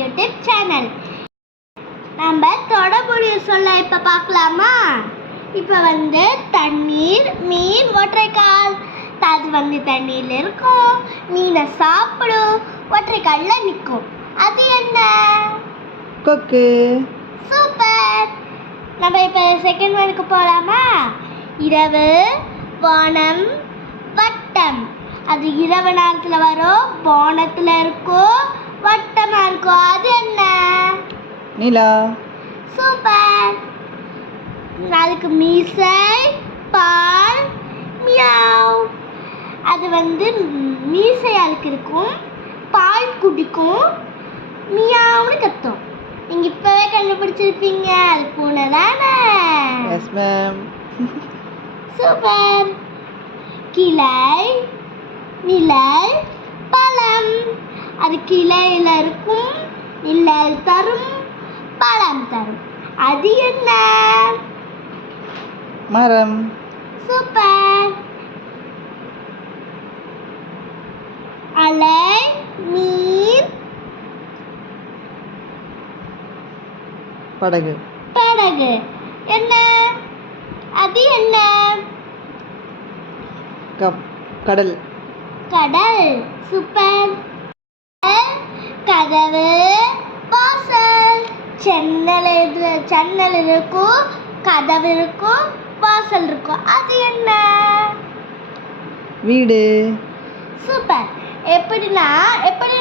YouTube channel. நம்ம தொடர்புடைய சொல்ல இப்போ பார்க்கலாமா? இப்போ தண்ணீர், மீன், ஒற்றைக்கால். அது தண்ணியில் இருக்கும், மீனை சாப்பிடும், ஒற்றைக்காலில் நிற்கும். அது என்ன? கொக்கு. சூப்பர். நம்ம இப்போ செகண்ட் ஒனுக்கு போகலாமா? இரவு, வானம், வட்டம். அது இரவு நேரத்தில் வரும், வானத்தில் இருக்கும், வட்டமாக இருக்கும். அது என்ன? நிலா. சூப்பர். அதுக்கு மீசை, பால், மியாவ். அது மீசையாளுக்கு இருக்கும், பால் குடிக்கும், மியாவ்னு கத்தும். நீங்கள் இப்போவே கண்டுபிடிச்சிருப்பீங்க, அது பூனை தானே? Yes ma'am. சூப்பர். கிளை, நிழல், பழம். அது கிளையில் இருக்கும், நிழல் தரும், பழம் தரும். அது என்ன? மரம். சூப்பர். அலை, நீர், படகு. படகு. என்ன? அது என்ன? கடல். கடல். சூப்பர். கதவு, வாசல். ஜன்னல் இருக்கும், கதவு இருக்கும், வாசல் இருக்கும். அது என்ன? வீடு. சூப்பர். எப்படி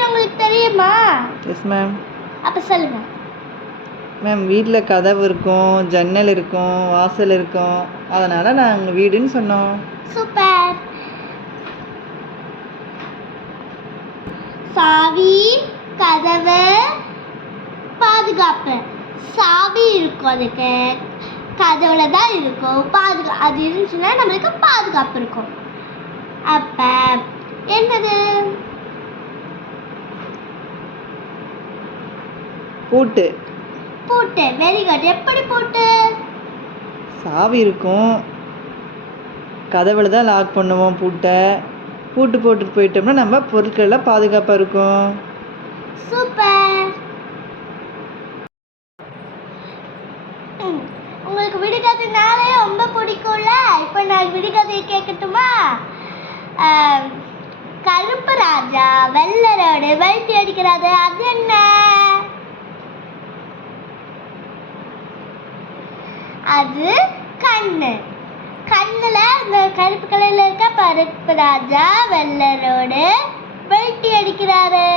உங்களுக்கு தெரியுமா? Yes ma'am. அப்போ சொல்லுங்க மேம். வீட்டில் கதவு இருக்கும், ஜன்னல் இருக்கும், வாசல் இருக்கும், அதனால் நாங்கள் வீடுன்னு சொன்னோம். சூப்பர். சாவி, கதவு, பாதுகாப்பு. சாவி இருக்கும், அதுக்கு கதவுல தான் இருக்கும். அது இருந்துச்சுன்னா நம்மளுக்கு பாதுகாப்பு இருக்கும். அப்போ என்னது? பூட்டு. பூட்டு. Very good. எப்படி பூட்டு? சாவி இருக்கும், கதவுல தான் லாக் பண்ணுவோம் பூட்டை. பூட்டு போட்டுட்டு போயிட்டோம்னா நம்ம பொருட்கள் எல்லாம் பாதுகாப்பாக இருக்கும். சூப்பர். உங்களுக்கு விடுகதைனாலே ரொம்ப பிடிக்கும்ல. இப்போ நான் விடுகதையை கேட்கட்டுமா? கருப்பு ராஜா வெள்ளரோடு வெல்ட்டி அடிக்கிறாரு. அது என்ன? அது கண்ணு. கண்ணுல இந்த கருப்பு கலர்ல இருக்க கருப்பு ராஜா வெள்ளரோடு வெல்ட்டி அடிக்கிறாரு.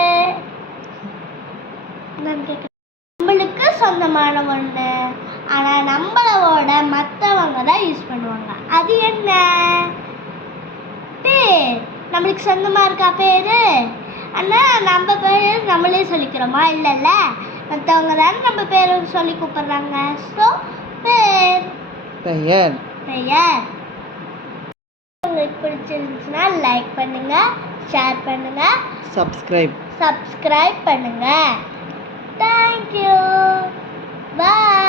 நம்மளுக்கு சொந்தமான ஒண்ணு, ஆனா நம்மளோட மற்றவங்க தான் யூஸ் பண்ணுவாங்க. அது என்ன? பேர். நம்மளுக்கு சொந்தமா இருக்கா பேரு? ஆனா நம்ம பேர் நம்மளே சொல்லிக்கிறோமா? இல்லைல்ல, மற்றவங்க தானே நம்ம பேர் சொல்லி கூப்பிடுறாங்க. ஸோ பேர். பெயர். பெயர். உங்களுக்கு பிடிச்சிருந்துச்சுன்னா லைக் பண்ணுங்க, ஷேர் பண்ணுங்க, சப்ஸ்கிரைப் பண்ணுங்க. தேங்க்யூ. பாய்.